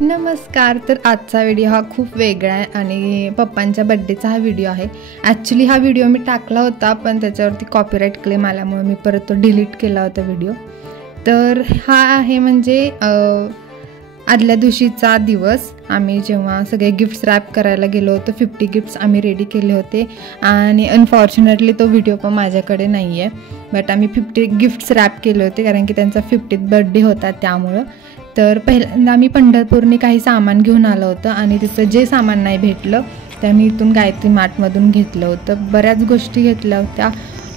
नमस्कार. तर आजचा व्हिडिओ हा खूप वेगळा आहे आणि पप्पांच्या बड्डेचा हा व्हिडिओ आहे. ॲक्च्युली हा व्हिडिओ मी टाकला होता, पण त्याच्यावरती कॉपीराईट क्लेम आल्यामुळे मी परत तो डिलीट केला होता व्हिडिओ. तर हा आहे म्हणजे आदल्या दिवशीचा दिवस. आम्ही जेव्हा सगळे गिफ्ट्स रॅप करायला गेलो होतो, 50 गिफ्ट्स आम्ही रेडी केले होते आणि अनफॉर्च्युनेटली तो व्हिडिओ पण माझ्याकडे नाही आहे. बट आम्ही 50 गिफ्ट्स रॅप केले होते कारण की त्यांचा 50th बर्थडे होता त्यामुळं. तर पहिल्यांदा आम्ही पंढरपूरने काही सामान घेऊन आलं होतं आणि तिथं जे सामान नाही भेटलं ते आम्ही इथून गायत्री मार्टमधून घेतलं होतं. बऱ्याच गोष्टी घेतल्या होत्या,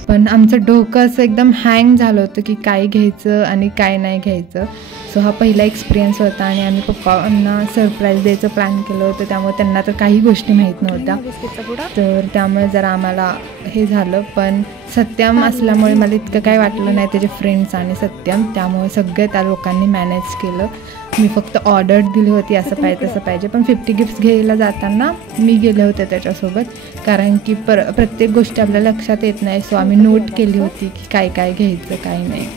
पण आमचं डोकं असं एकदम हँग झालं होतं की काय घ्यायचं आणि काय नाही घ्यायचं. सो हा पहिला एक्सपिरियन्स होता आणि आम्ही पप्पांना सरप्राईज द्यायचं प्लॅन केलं होतं, त्यामुळे त्यांना तर काही गोष्टी माहीत नव्हत्या. तर त्यामुळे जरा आम्हाला हे झालं. पण सत्यम असल्यामुळे मला इतकं काही वाटलं नाही, त्याचे फ्रेंड्स आणि सत्यम, त्यामुळे सगळं त्या लोकांनी मॅनेज केलं. मी फक्त ऑर्डर दिली होती असं पाहिजे तसं पाहिजे. पण 50 गिफ्ट्स घ्यायला जाताना मी गेले होते त्याच्यासोबत, कारण की प्रत्येक गोष्ट आपल्या लक्षात येत नाही. सो आम्ही नोट केली होती की काय काय घ्यायचं काय नाही.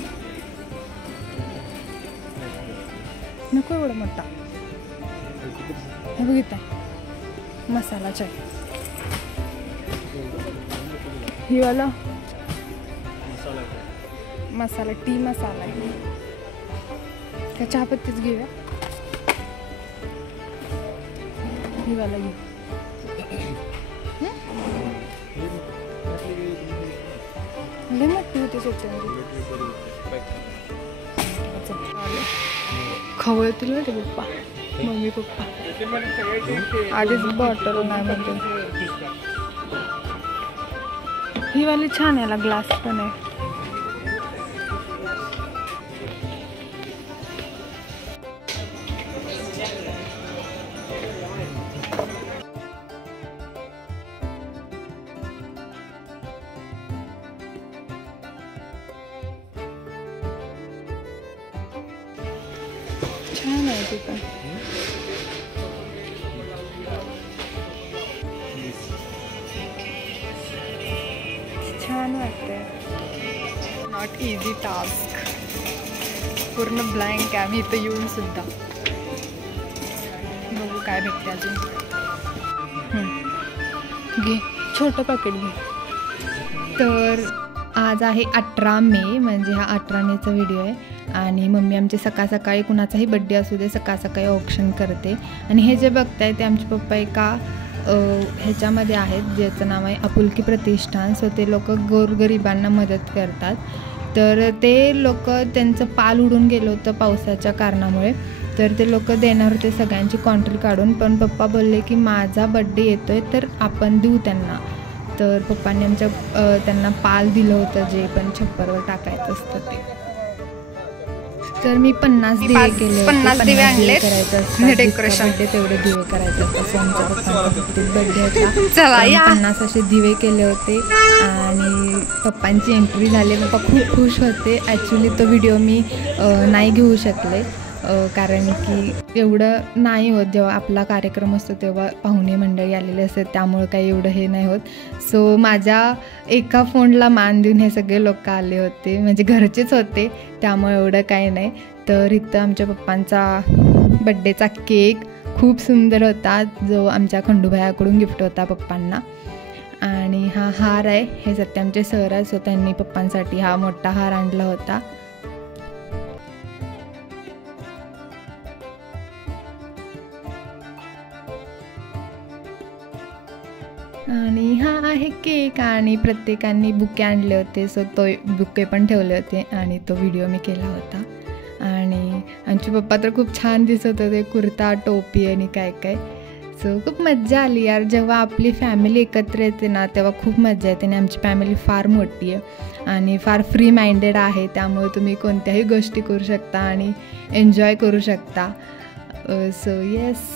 नको एवढं मोठा हे बघितलं मसाला चाय ही वाला मसाला टी मसाला आहे का चहापत्तीच घेऊया. ही वाला घेऊ. लय मोठी होती खवळतील ना ते पप्पा मम्मी पप्पा. आधीच बॉटल नाही म्हणते. ही वाली छान आहे, ग्लास पण आहे. छान आहे ती पण. छान वाटते. Not easy task. पूर्ण ब्लँक आहे आम्ही इथं येऊन सुद्धा. बघू काय भेटते अजून. घे छोटं पॅकेट घे. तर आज आहे 18 मे, म्हणजे हा 18 मेचा व्हिडिओ आहे आणि मम्मी आमची सकाळ सकाळी कुणाचाही बड्डे असू दे सकाळ सकाळी ऑप्शन करते. आणि हे जे बघताय ते आमचे पप्पा एका ह्याच्यामध्ये आहेत ज्याचं नाव आहे आपुलकी प्रतिष्ठान. सो ते लोक गोरगरिबांना मदत करतात. तर ते लोक त्यांचं पाल उडून गेलं होतं पावसाच्या कारणामुळे, तर ते लोक देणार होते सगळ्यांची कॉन्ट्री काढून. पण पप्पा बोलले की माझा बड्डे येतोय तर आपण देऊ त्यांना. तर पप्पांनी आमच्या त्यांना पाल दिलं होतं जे पण छप्परवर टाकायचं असतं ते. तर मी 50 दिवे केले, 50 दिवे आणले करायचं असतं डेकोरेशन. तेवढे दिवे करायचे असतात. सो आमच्या पप्पांचा बड्डे होता, 50 असे दिवे केले होते आणि पप्पांची एंट्री झाली. पप्पा खूप खुश होते. ॲक्च्युली तो व्हिडिओ मी नाही घेऊ शकले कारण की एवढं नाही होत. जेव्हा आपला कार्यक्रम असतो तेव्हा पाहुणे मंडळी आलेले असतात, त्यामुळं काही एवढं हे नाही होत. सो माझ्या एका फोनला मान देऊन हे सगळे लोक आले होते, म्हणजे घरचेच होते, त्यामुळे एवढं काही नाही. तर इथं आमच्या पप्पांचा बड्डेचा केक खूप सुंदर होता, जो आमच्या खंडूभायाकडून गिफ्ट होता पप्पांना. आणि हा हार आहे, हे सत्यमचे सर आहे, सो त्यांनी पप्पांसाठी हा मोठा हार आणला होता. आणि हा आहे केक आणि प्रत्येकाने बुके आणले होते. सो तो बुके पण ठेवले होते आणि तो व्हिडिओ मी केला होता. आणि आमचे पप्पा तर खूप छान दिसत होते, कुर्ता टोपी आणि काय काय. सो खूप मज्जा आली यार. जेव्हा आपली फॅमिली एकत्र येते ना तेव्हा खूप मज्जा येते. आणि आमची फॅमिली फार मोठी आहे आणि फार फ्री माइंडेड आहे, त्यामुळे तुम्ही कोणत्याही गोष्टी करू शकता आणि एन्जॉय करू शकता. So yes.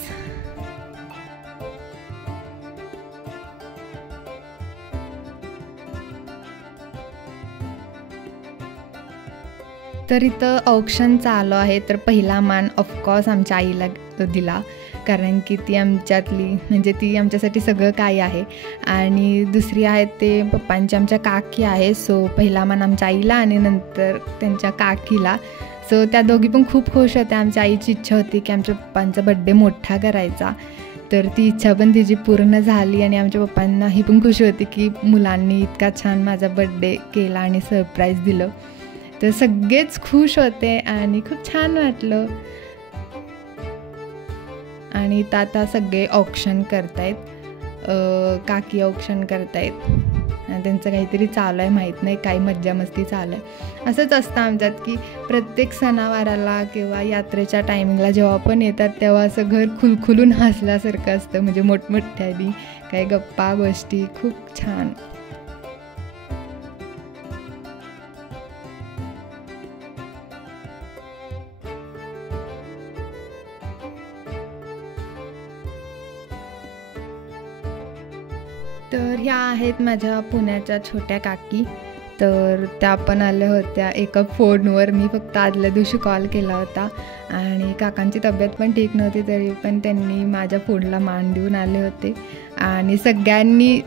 तर इथं ऑप्शन चालू आहे. तर पहिला मान ऑफकोर्स आमच्या आईला दिला, कारण की ती आमच्यातली म्हणजे ती आमच्यासाठी सगळं काही आहे. आणि दुसरी आहे ते पप्पांची आमच्या काकी आहे. सो पहिला मान आमच्या आईला आणि नंतर त्यांच्या काकीला. सो त्या दोघी पण खूप खुश होत्या. आमच्या आईची इच्छा होती की आमच्या पप्पांचा बड्डे मोठा करायचा, तर ती इच्छा पण तिची पूर्ण झाली. आणि आमच्या पप्पांना ही पण खुशी होती की मुलांनी इतका छान माझा बड्डे केला आणि सरप्राईज दिलं. तर सगळेच खुश होते आणि खूप छान वाटलं. आणि आता सगळे ऑक्शन करतायत, काकी ऑक्शन करतायत. त्यांचं काहीतरी चालू आहे, माहीत नाही, काही मज्जा मस्ती चालू आहे. असंच असतं आमच्यात की प्रत्येक सणावाराला किंवा यात्रेच्या टायमिंगला जेव्हा पण येतात तेव्हा असं घर खुलखुलून हसल्यासारखं असतं. म्हणजे मोठमोठ्याने काही गप्पा गोष्टी, खूप छान. तर ह्या आहेत माझ्या पुण्याच्या छोट्या काकी. तर त्या पण आल्या होत्या एका फोनवर. मी फक्त आदल्या दिवशी कॉल केला होता आणि काकांची तब्येत पण ठीक नव्हती, तरी पण त्यांनी माझ्या फोनला मान देऊन आले होते. आणि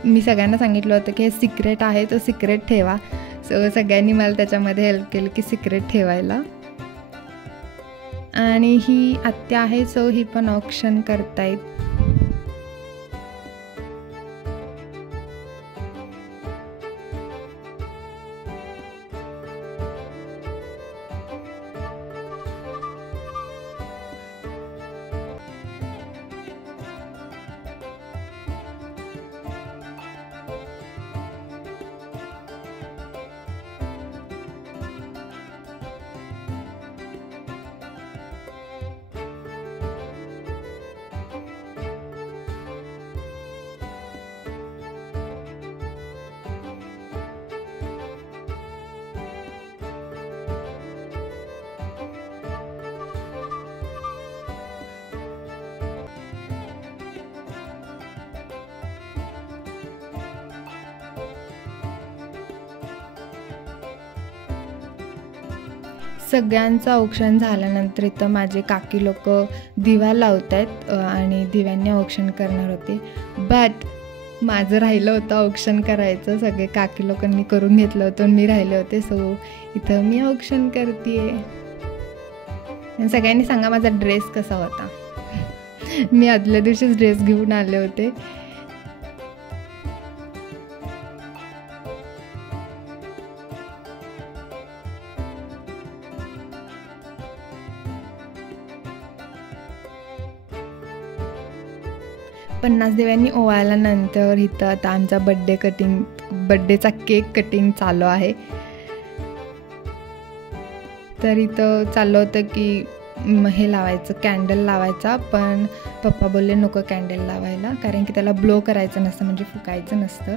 मी सगळ्यांना सांगितलं होतं की हे सिक्रेट आहे, तो सिक्रेट ठेवा. सो सगळ्यांनी मला त्याच्यामध्ये हेल्प केली की सिक्रेट ठेवायला. आणि ही आत्या आहे, सो ही पण ऑक्शन करतायत. सगळ्यांचं औक्षण झाल्यानंतर इथं माझे काकी लोक दिवा लावत आहेत आणि दिव्यांनी औक्षण करणार होते. बट माझं राहिलं होतं औक्षण करायचं. सगळे काकी लोकांनी करून घेतलं होतं आणि मी राहिले होते. सो इथं मी औक्षण करते. सगळ्यांनी सांगा माझा ड्रेस कसा होता. मी आदल्या दिवशीच ड्रेस घेऊन आले होते. पन्नास दिव्यांनी ओवाळल्यानंतर इथं आता आमचा बड्डेचा केक कटिंग चालू आहे. तर इथं चाललं होतं की हे लावायचं, कॅन्डल लावायचा, पण पप्पा बोलले नको कॅन्डल लावायला, कारण की त्याला ब्लो करायचं नसतं, म्हणजे फुकायचं नसतं.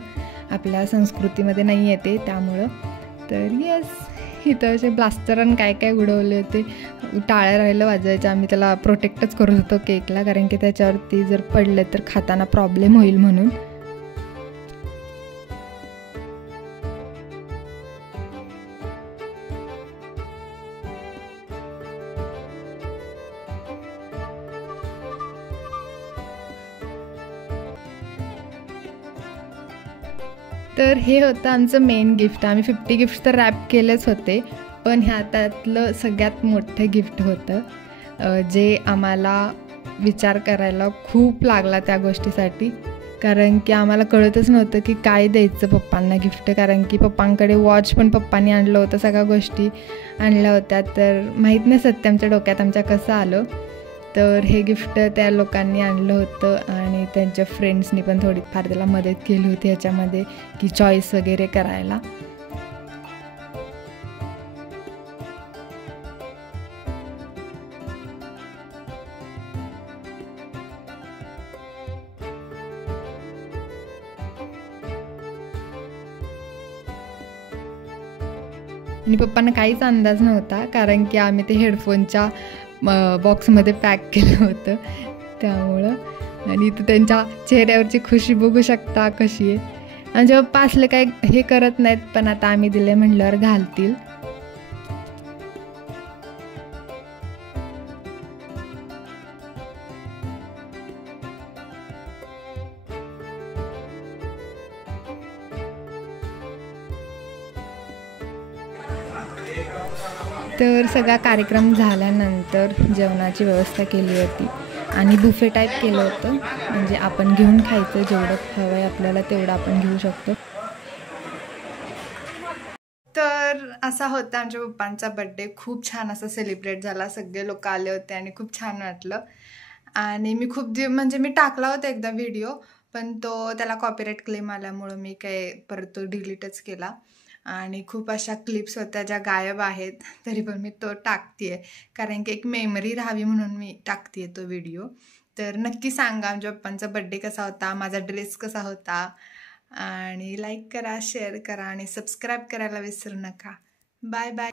आपल्या संस्कृतीमध्ये नाही येते त्यामुळं. तर इथं असे ब्लास्टर आणि काय काय उडवले होते. टाळ्या राहिलं वाजवायचं. आम्ही त्याला प्रोटेक्टच करत होतो केकला, कारण की त्याच्यावरती जर पडले तर खाताना प्रॉब्लेम होईल म्हणून. तर हे होतं आमचं मेन गिफ्ट. आम्ही 50 गिफ्ट तर रॅप केलेच होते, पण त्यातलं सगळ्यात मोठं गिफ्ट होतं जे आम्हाला विचार करायला खूप लागला त्या गोष्टीसाठी. कारण की आम्हाला कळतच नव्हतं की काय द्यायचं पप्पांना गिफ्ट, कारण की पप्पांकडे वॉच पण पप्पांनी आणलं होतं, सगळ्या गोष्टी आणल्या होत्या. तर माहीत नाही सत्य डोक्यात आमच्या कसं आलं. तर हे गिफ्ट त्या लोकांनी आणलं होतं आणि त्यांच्या फ्रेंड्सनी पण थोडीफार त्याला मदत केली होती ह्याच्यामध्ये की चॉईस वगैरे करायला. आणि पप्पांना काहीच अंदाज नव्हता, कारण की आम्ही ते हेडफोनच्या बॉक्समध्ये पॅक केलं होतं त्यामुळं. आणि इथं त्यांच्या चेहऱ्यावरची खुशी बघू शकता कशी आहे. आणि जेव्हा पप्पा असले काय हे करत नाहीत, पण आता आम्ही दिले म्हटल्यावर घालतील. तर सगळा कार्यक्रम झाल्यानंतर जेवणाची व्यवस्था केली होती आणि बुफे टाईप केलं होतं, म्हणजे आपण घेऊन खायचं, जेवढं हवं आहे आपल्याला तेवढं आपण घेऊ शकतो. तर असा होता आमच्या पप्पांचा बड्डे. खूप छान असा सेलिब्रेट झाला, सगळे लोक आले होते आणि खूप छान वाटलं. आणि मी खूप म्हणजे मी टाकला होता एकदा व्हिडिओ, पण त्याला कॉपीराईट क्लेम आल्यामुळं मी काय परत तो डिलीटच केला. आणि खूप अशा क्लिप्स होत्या ज्या गायब आहेत, तरी पण मी तो टाकते कारण की एक मेमरी राहावी म्हणून मी टाकते तो व्हिडिओ. तर नक्की सांगा आमच्या पप्पांचा बड्डे कसा होता, माझा ड्रेस कसा होता, आणि लाईक करा, शेअर करा आणि सबस्क्राईब करायला विसरू नका. Bye bye.